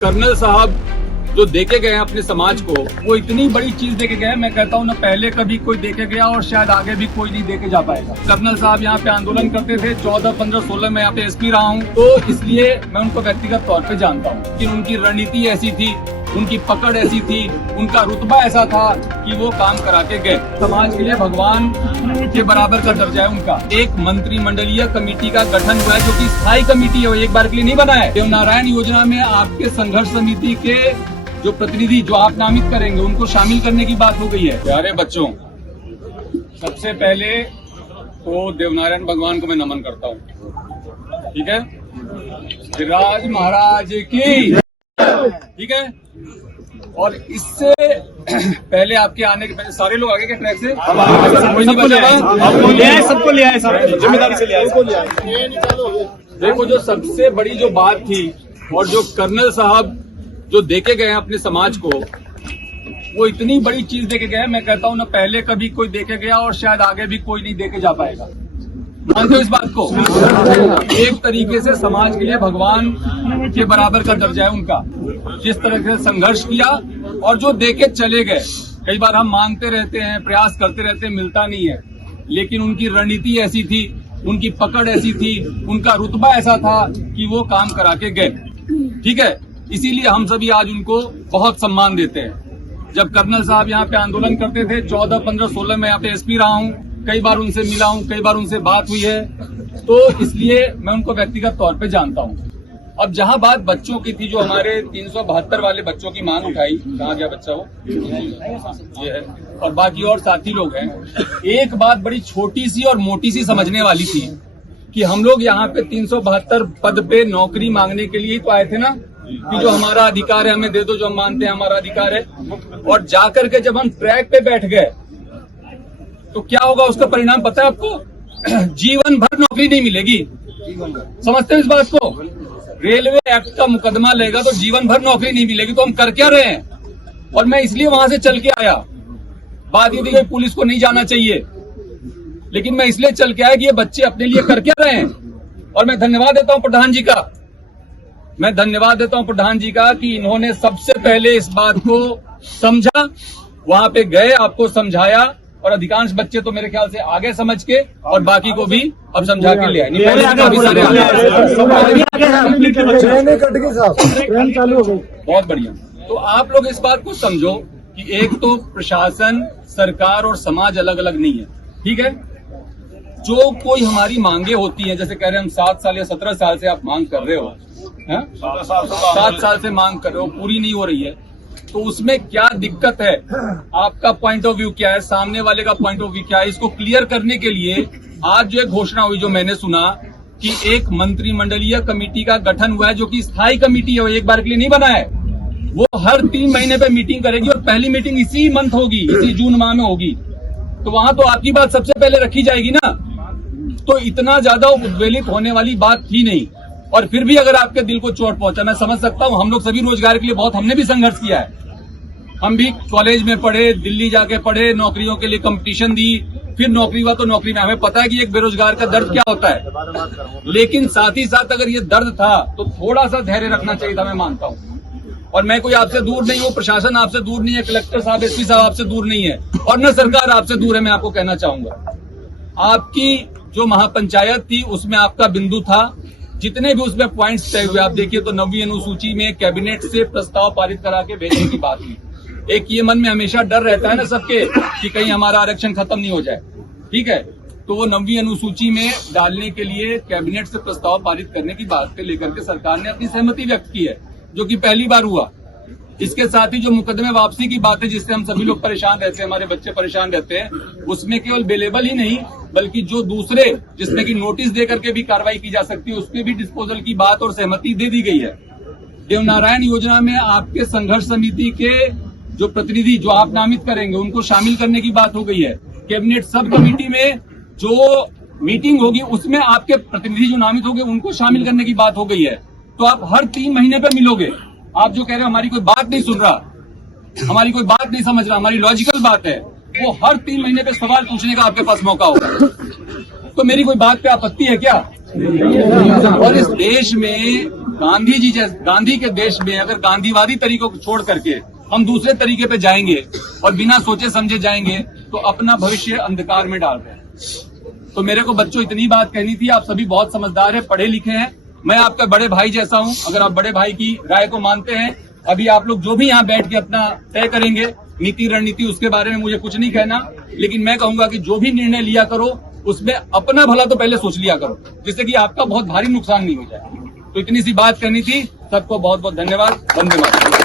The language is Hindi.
कर्नल साहब जो देके गए हैं अपने समाज को, वो इतनी बड़ी चीज देके गए हैं, मैं कहता हूँ ना पहले कभी कोई देके गया और शायद आगे भी कोई नहीं देके जा पाएगा। कर्नल साहब यहाँ पे आंदोलन करते थे 14, 15, 16 में यहाँ पे एसपी रहा हूँ, तो इसलिए मैं उनको व्यक्तिगत तौर पे जानता हूँ कि उनकी रणनीति ऐसी थी, उनकी पकड़ ऐसी थी, उनका रुतबा ऐसा था कि वो काम करा के गए। समाज के लिए भगवान के बराबर का दर्जा है उनका। एक मंत्रिमंडलीय कमेटी का गठन हुआ है जो कि स्थायी कमेटी है, वो एक बार के लिए नहीं बना है। देवनारायण योजना में आपके संघर्ष समिति के जो प्रतिनिधि जो आप नामित करेंगे उनको शामिल करने की बात हो गई है। प्यारे बच्चों, सबसे पहले तो देवनारायण भगवान को मैं नमन करता हूँ, ठीक है। राज महाराज की, ठीक है। और इससे पहले आपके आने के पहले सारे लोग आगे के ट्रैक से कोई नहीं बचा, सबको लिया है, सर जिम्मेदारी से लिया है। देखो, जो सबसे बड़ी जो बात थी और जो कर्नल साहब जो देके गए हैं अपने समाज को, वो इतनी बड़ी चीज देके गए हैं, मैं कहता हूँ ना पहले कभी कोई देके गया और शायद आगे भी कोई नहीं देके जा पाएगा। मानते हो इस बात को? एक तरीके से समाज के लिए भगवान के बराबर का दर्जा है उनका। जिस तरह से संघर्ष किया और जो देके चले गए, कई बार हम मांगते रहते हैं, प्रयास करते रहते हैं, मिलता नहीं है, लेकिन उनकी रणनीति ऐसी थी, उनकी पकड़ ऐसी थी, उनका रुतबा ऐसा था कि वो काम करा के गए, ठीक है। इसीलिए हम सभी आज उनको बहुत सम्मान देते हैं। जब कर्नल साहब यहाँ पे आंदोलन करते थे 14, 15, 16 में यहाँ पे एसपी रहा हूँ, कई बार उनसे मिला हूँ, कई बार उनसे बात हुई है, तो इसलिए मैं उनको व्यक्तिगत तौर पे जानता हूँ। अब जहाँ बात बच्चों की थी, जो हमारे 372 वाले बच्चों की मांग उठाई, कहाँ गया बच्चा वो, ये है, और बाकी और साथी लोग हैं। एक बात बड़ी छोटी सी और मोटी सी समझने वाली थी कि हम लोग यहाँ पे 372 पद पे नौकरी मांगने के लिए तो आए थे ना, कि जो हमारा अधिकार है हमें दे दो, जो हम मानते हैं हमारा अधिकार है। और जाकर के जब हम ट्रैक पे बैठ गए तो क्या होगा, उसका परिणाम पता है आपको? जीवन भर नौकरी नहीं मिलेगी। समझते हैं इस बात को? रेलवे एक्ट का मुकदमा लेगा तो जीवन भर नौकरी नहीं मिलेगी, तो हम कर क्या रहे हैं? और मैं इसलिए वहां से चल के आया। बात ये थी कि पुलिस को नहीं जाना चाहिए, लेकिन मैं इसलिए चल के आया कि ये बच्चे अपने लिए कर क्या रहे हैं। और मैं धन्यवाद देता हूं प्रधान जी का, मैं धन्यवाद देता हूं प्रधान जी का कि इन्होंने सबसे पहले इस बात को समझा, वहां पे गए, आपको समझाया, और अधिकांश बच्चे तो मेरे ख्याल से आगे समझ के और बाकी को भी अब समझा के ले आए। बहुत बढ़िया। तो आप लोग इस बात को समझो कि एक तो प्रशासन, सरकार और समाज अलग अलग नहीं है, ठीक है। जो कोई हमारी मांगे होती हैं, जैसे कह रहे हैं हम 7 साल या 17 साल से आप मांग कर रहे हो, 7 साल से मांग कर रहे हो, पूरी नहीं हो रही है, तो उसमें क्या दिक्कत है? आपका पॉइंट ऑफ व्यू क्या है, सामने वाले का पॉइंट ऑफ व्यू क्या है? इसको क्लियर करने के लिए आज जो एक घोषणा हुई, जो मैंने सुना कि एक मंत्रिमंडलीय कमेटी का गठन हुआ है, जो कि स्थायी कमेटी है, वो एक बार के लिए नहीं बना है। वो हर 3 महीने पे मीटिंग करेगी और पहली मीटिंग इसी मंथ होगी, इसी जून माह में होगी। तो वहां तो आपकी बात सबसे पहले रखी जाएगी ना। तो इतना ज्यादा उद्वेलित होने वाली बात थी नहीं। और फिर भी अगर आपके दिल को चोट पहुंचा, मैं समझ सकता हूं, हम लोग सभी रोजगार के लिए बहुत, हमने भी संघर्ष किया है। हम भी कॉलेज में पढ़े, दिल्ली जाके पढ़े, नौकरियों के लिए कंपटीशन दी, फिर नौकरी हुआ तो नौकरी में, हमें पता है कि एक बेरोजगार का दर्द क्या होता है। लेकिन साथ ही साथ अगर ये दर्द था तो थोड़ा सा धैर्य रखना चाहिए था, मैं मानता हूँ। और मैं कोई आपसे दूर नहीं हूँ, प्रशासन आपसे दूर नहीं है, कलेक्टर साहब, एसपी साहब आपसे दूर नहीं है, और न सरकार आपसे दूर है। मैं आपको कहना चाहूंगा, आपकी जो महापंचायत थी उसमें आपका बिंदु था, जितने भी उसमें पॉइंट्स तय हुए, आप देखिए तो 9वीं अनुसूची में कैबिनेट से प्रस्ताव पारित करा के भेजने की बात हुई। एक ये मन में हमेशा डर रहता है ना सबके कि कहीं हमारा आरक्षण खत्म नहीं हो जाए, ठीक है। तो वो 9वीं अनुसूची में डालने के लिए कैबिनेट से प्रस्ताव पारित करने की बात को लेकर के सरकार ने अपनी सहमति व्यक्त की है, जो कि पहली बार हुआ। इसके साथ ही जो मुकदमे वापसी की बात है, जिससे हम सभी लोग परेशान रहते हैं, हमारे बच्चे परेशान रहते हैं, उसमें केवल बेलेबल ही नहीं बल्कि जो दूसरे जिसमें कि नोटिस दे करके भी कार्रवाई की जा सकती है, उसके भी डिस्पोजल की बात और सहमति दे दी गई है। देवनारायण योजना में आपके संघर्ष समिति के जो प्रतिनिधि जो आप नामित करेंगे उनको शामिल करने की बात हो गई है। कैबिनेट सब कमेटी में जो मीटिंग होगी उसमें आपके प्रतिनिधि जो नामित होंगे उनको शामिल करने की बात हो गई है। तो आप हर 3 महीने पे मिलोगे। आप जो कह रहे हो हमारी कोई बात नहीं सुन रहा, हमारी कोई बात नहीं समझ रहा, हमारी लॉजिकल बात है, वो हर 3 महीने पे सवाल पूछने का आपके पास मौका होगा। तो मेरी कोई बात पे आपत्ति है क्या? और इस देश में गांधी के देश में अगर गांधीवादी तरीकों को छोड़ करके हम दूसरे तरीके पे जाएंगे और बिना सोचे समझे जाएंगे तो अपना भविष्य अंधकार में डाल रहे हैं। तो मेरे को बच्चों इतनी बात कहनी थी, आप सभी बहुत समझदार हैं, पढ़े लिखे हैं, मैं आपका बड़े भाई जैसा हूं। अगर आप बड़े भाई की राय को मानते हैं, अभी आप लोग जो भी यहाँ बैठ के अपना तय करेंगे नीति रणनीति, उसके बारे में मुझे कुछ नहीं कहना, लेकिन मैं कहूंगा कि जो भी निर्णय लिया करो उसमें अपना भला तो पहले सोच लिया करो, जिससे कि आपका बहुत भारी नुकसान नहीं हो जाए। तो इतनी सी बात करनी थी। सबको बहुत बहुत धन्यवाद। वंदे मातरम।